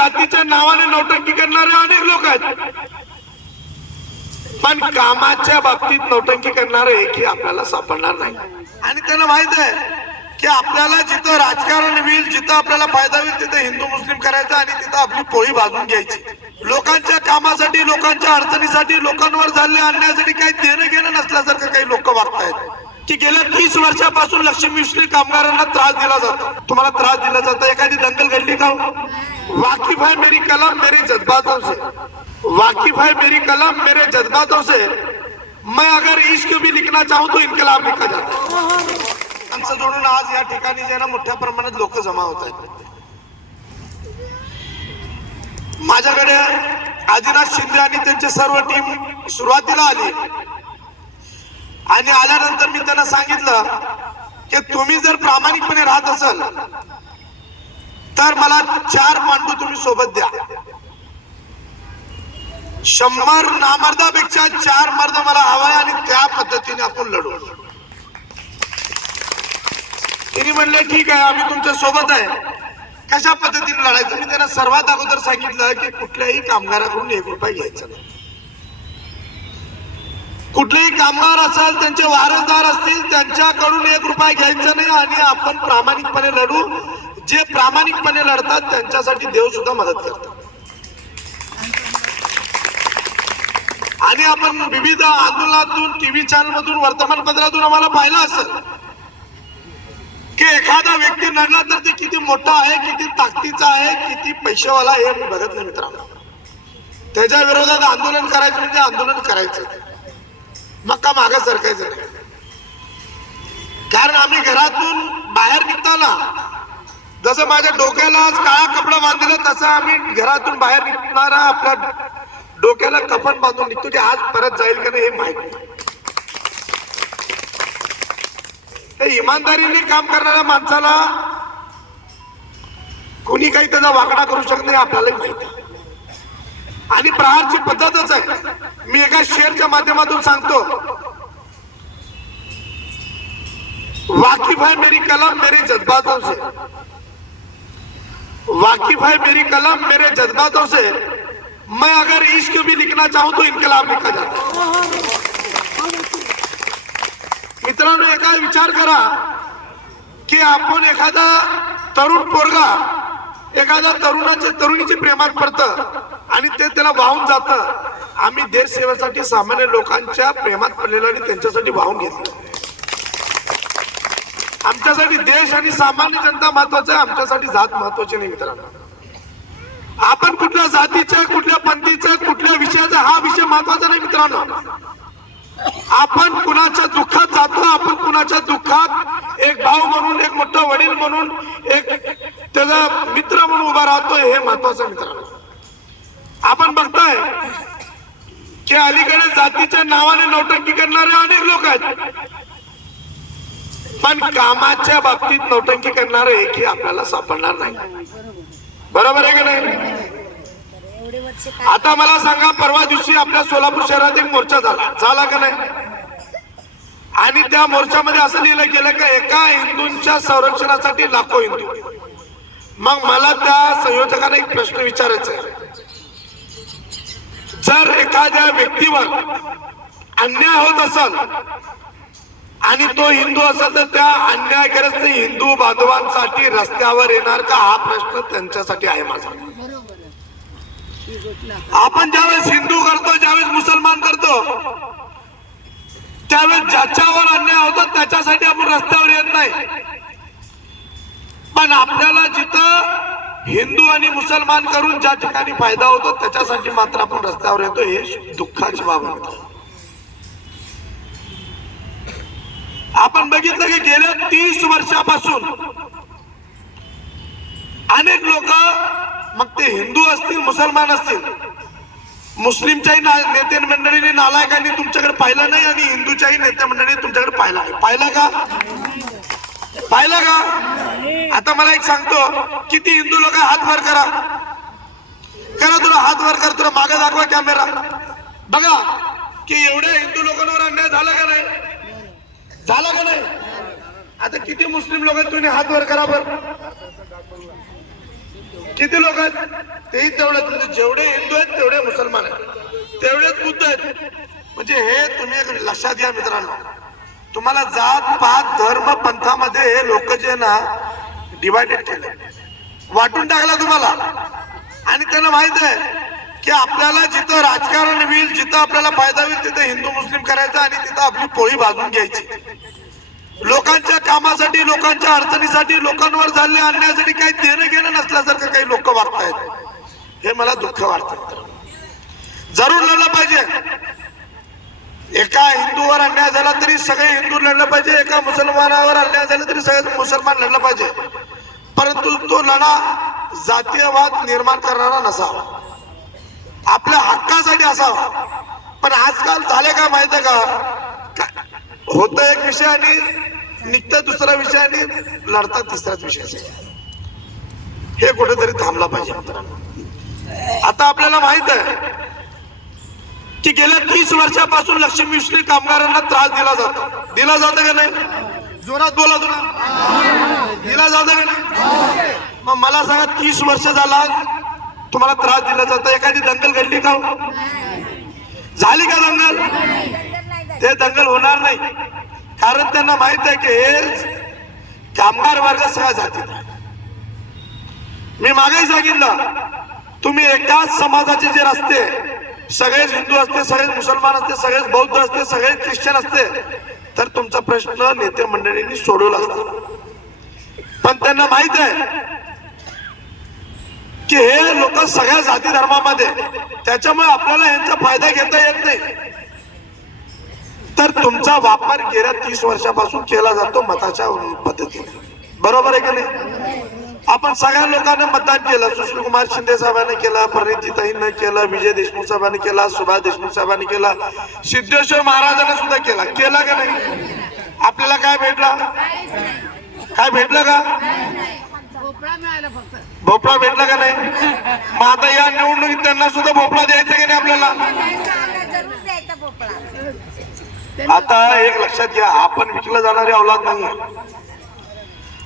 जातीच्या नावाने नौटंकी करणारे अनेक लोक आहेत. पण कामाच्या बाबतीत नौटंकी करणारे एकही आपल्याला सापडणार नाही. आणि त्यांना माहीत आहे की आपल्याला जिथं राजकारण होईल जिथं आपल्याला फायदा होईल तिथं हिंदू मुस्लिम करायचं आणि तिथं आपली पोळी भाजून घ्यायची. लोकांच्या कामासाठी लोकांच्या अडचणीसाठी लोकांवर झालेल्या आणण्यासाठी काही देणं घेणं नसल्यासारखं काही लोक वागतायत. की गेल्या तीस वर्षापासून लक्ष्मी कामगारांना त्रास दिला जातो. तुम्हाला त्रास दिला जातो? एखादी दंगल घडली का हो? वाकिफ है मेरी कलम मेरे जज्बातों से। वाकिफ है मेरी कलम मेरे जज्बातों से। मैं अगर इश्क भी लिखना चाहूं तो इनकलाब लिखा जाता आमचं जोडून आज या ठिकाणी जे ना मोठ्या प्रमाणात लोक जमा होत आहेत माझ्याकडे आदिनाथ शिंदे आणि त्यांची सर्व टीम सुरुवातीला आली. आणि आल्यानंतर मी त्यांना सांगितलं की तुम्ही जर प्रामाणिकपणे राहत असाल तर मला चार पांडू तुम्ही सोबत द्या. शंभर नामर्दापेक्षा चार मर्द मला हवाय आणि त्या पद्धतीने आपण लढू. तिने म्हणले ठीक आहे आम्ही तुमच्यासोबत आहे. कशा पद्धतीने लढायचं? मी त्यांना सर्वात अगोदर सांगितलं की कुठल्याही कामगाराकडून एक रुपया घ्यायचा नाही. कुठलेही कामगार असाल त्यांचे वारसदार असतील त्यांच्याकडून एक रुपया घ्यायचा नाही आणि आपण प्रामाणिकपणे लढू. जे प्रामाणिकपणे लढतात त्यांच्यासाठी देव सुद्धा मदत करतात. आणि आपण विविध आंदोलनातून टीव्ही चॅनल मधून वर्तमानपत्रातून आम्हाला पाहिलं असेल की एखादा व्यक्ती लढला तर ते किती मोठा आहे किती ताकदीचा आहे किती पैसेवाला आहे हे मी बघत नाही मित्रांनो. त्याच्या विरोधात आंदोलन करायचं म्हणजे आंदोलन करायचं. मग का मागे सरकायचं नाही. कारण आम्ही घरातून बाहेर निघताना जसं माझ्या डोक्याला आज काळा कपडा बांधलेला तसं आम्ही घरातून बाहेर निघणारा आपला डोक्याला कफन बांधून निघतो की आज परत जाईल का नाही हे माहीत नाही. इमानदारीने काम करणाऱ्या माणसाला कोणी काही त्याचा वाकडा करू शकत नाही आपल्यालाही माहीत आणि प्रहारची पद्धतच आहे. मी एका शेअरच्या माध्यमातून सांगतो. वाकिफ है मेरी कलम मेरे जज्बातों से वाकिफ है मेरी कलम मेरे जज्बातों से। मैं अगर इश्क भी लिखना चाहूं तो इनकलाब लिखा जाता मित्रांनो एका विचार करा की आपण एखादा तरुण पोरगा एखाद्या तरुणाच्या तरुणीची प्रेमात पडतं आणि ते त्याला वाहून जातं. आम्ही देश सेवेसाठी सामान्य लोकांच्या प्रेमात पडलेलं आणि त्यांच्यासाठी वाहून घेतलं. आमच्यासाठी देश आणि सामान्य जनता महत्वाचं आहे आमच्यासाठी जात महत्वाची नाही मित्रांनो. आपण कुठल्या जातीच्या कुठल्या पंथीच्या कुठल्या विषयाचा हा विषय महत्त्वाचा नाही मित्रांनो. आपण कुणाच्या दुःखात जातो आपण कुणाच्या दुःखात एक भाऊ म्हणून एक मोठा वडील म्हणून एक त्याचा मित्र म्हणून उभा राहतो हे महत्वाचं मित्रांनो. आपण बघताय की अलीकडे जातीच्या नावाने नौटंकी करणारे अनेक लोक आहेत. पण कामाच्या बाबतीत नौटंकी करणारे की आपल्याला सापडणार नाही. बरोबर आहे का नाही? आता मला सांगा परवा दिवशी आपल्या सोलापूर शहरात एक मोर्चा झाला. झाला का नाही? आणि त्या मोर्चामध्ये असं लिहिलं गेलं का एका हिंदूंच्या संरक्षणासाठी लाखो हिंदू. मग मला त्या संयोजकांना एक प्रश्न विचारायचा आहे. जर एखाद्या व्यक्तीवर अन्याय होत असेल आणि तो हिंदू असेल तर त्या अन्यायग्रस्त हिंदू बांधवांसाठी रस्त्यावर येणार का? हा प्रश्न त्यांच्यासाठी आहे माझा. आपण ज्यावेळेस हिंदू करतो ज्यावेळेस मुसलमान करतो त्यावेळेस ज्याच्यावर अन्याय होतो त्याच्यासाठी आपण रस्त्यावर येत नाही. पण आपल्याला जिथं हिंदू आणि मुसलमान करून ज्या ठिकाणी फायदा होतो त्याच्यासाठी मात्र आपण रस्त्यावर येतो हे दुःखाची बाब आहे मित्रांनो. आपण बघितलं की गेल्या तीस वर्षापासून अनेक लोक मग ते हिंदू असतील मुसलमान असतील मुस्लिमच्याही ना- नेते मंडळीने नालायकांनी तुमच्याकडे पाहिलं नाही आणि हिंदूच्याही नेते मंडळीने तुमच्याकडे पाहिला नाही. पाहिला का? पाहिला का? आता मला एक सांगतो किती हिंदू लोक हात वर करा. करा तुला हात वर कर तुला मागे दाखवा कॅमेरा बघा की एवढ्या हिंदू लोकांवर अन्याय झाला का नाही? आता किती मुस्लिम लोक तुम्ही हात वर करा बर. किती लोक आहेत? तेही तेवढे म्हणजे जेवढे हिंदू आहेत तेवढे मुसलमान आहेत. तेवढेच बुद्ध आहेत. म्हणजे हे तुम्ही लक्षात घ्या मित्रांनो. तुम्हाला जात पात धर्म पंथामध्ये हे लोक जे ना डिवायडेड केले. वाटून टाकला तुम्हाला. आणि त्यांना माहीत आहे की आपल्याला जिथं राजकारण होईल जिथं आपल्याला फायदा होईल तिथं हिंदू मुस्लिम करायचं आणि तिथं आपली पोळी भाजून घ्यायची. लोकांच्या कामासाठी लोकांच्या अडचणीसाठी लोकांवर झालेल्या आणण्यासाठी काही देणं घेणं नसल्यासारखं काही लोक वागतायत. हे मला दुःख वाटतं. जरूर लढलं पाहिजे. एका हिंदूवर अन्याय झाला तरी सगळे हिंदू लढलं पाहिजे एका मुसलमानावर अन्याय झाला तरी सगळे मुसलमान लढलं पाहिजे. परंतु तो लढा जातीयवाद निर्माण करणारा नसावा. आपल्या हक्कासाठी असावा. पण आजकाल झाले का माहिती आहे का? होत एक विषय आणि निघतं दुसरा विषय आणि लढतात तिसराच विषय. हे कुठेतरी थांबला पाहिजे मित्रांनो. आता आपल्याला माहीत आहे की गेल्या तीस वर्षापासून लक्ष्मी विष्णू कामगारांना त्रास दिला जातो. दिला जातं का नाही? जोरात बोला तुला दिला जातं का नाही? मग मला सांगा तीस वर्ष झाला तुम्हाला त्रास दिला जातो. एखादी दंगल घडली का हो? झाली का दंगल? ते दंगल होणार नाही. कारण त्यांना माहीत आहे की हे कामगार वर्ग सगळ्या जातीत मी मागे सांगितलं तुम्ही एकाच समाजाचे जे रस्ते सगळेच हिंदू असते सगळेच मुसलमान असते सगळेच बौद्ध असते सगळेच ख्रिश्चन असते तर तुमचा प्रश्न नेते मंडळींनी सोडवला असता. पण त्यांना माहीत आहे की हे लोक सगळ्या जाती धर्मामध्ये त्याच्यामुळे आपल्याला यांचा फायदा घेता येत नाही. तर तुमचा वापर गेल्या तीस वर्षापासून केला जातो मताच्या पद्धतीने. बरोबर आहे का नाही? आपण सगळ्या लोकांना मतदान केलं. सुशील कुमार शिंदे साहेबांनी केलं प्रणितीताईंनी केलं विजय देशमुख साहेबांनी केला सुभाष देशमुख साहेबांनी केला सिद्धेश्वर महाराजांना सुद्धा केला. केला का नाही? आपल्याला काय भेटला? काय भेटलं का? भोपळा भेटला का नाही? मग आता या निवडणुकीत त्यांना सुद्धा भोपळा द्यायचा की नाही आपल्याला? आता एक लक्षात घ्या आपण विकलं जाणारी औलाद नाही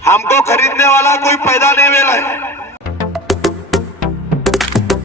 हमको खरीदने वाला कोई पैदा नाही वेला आहे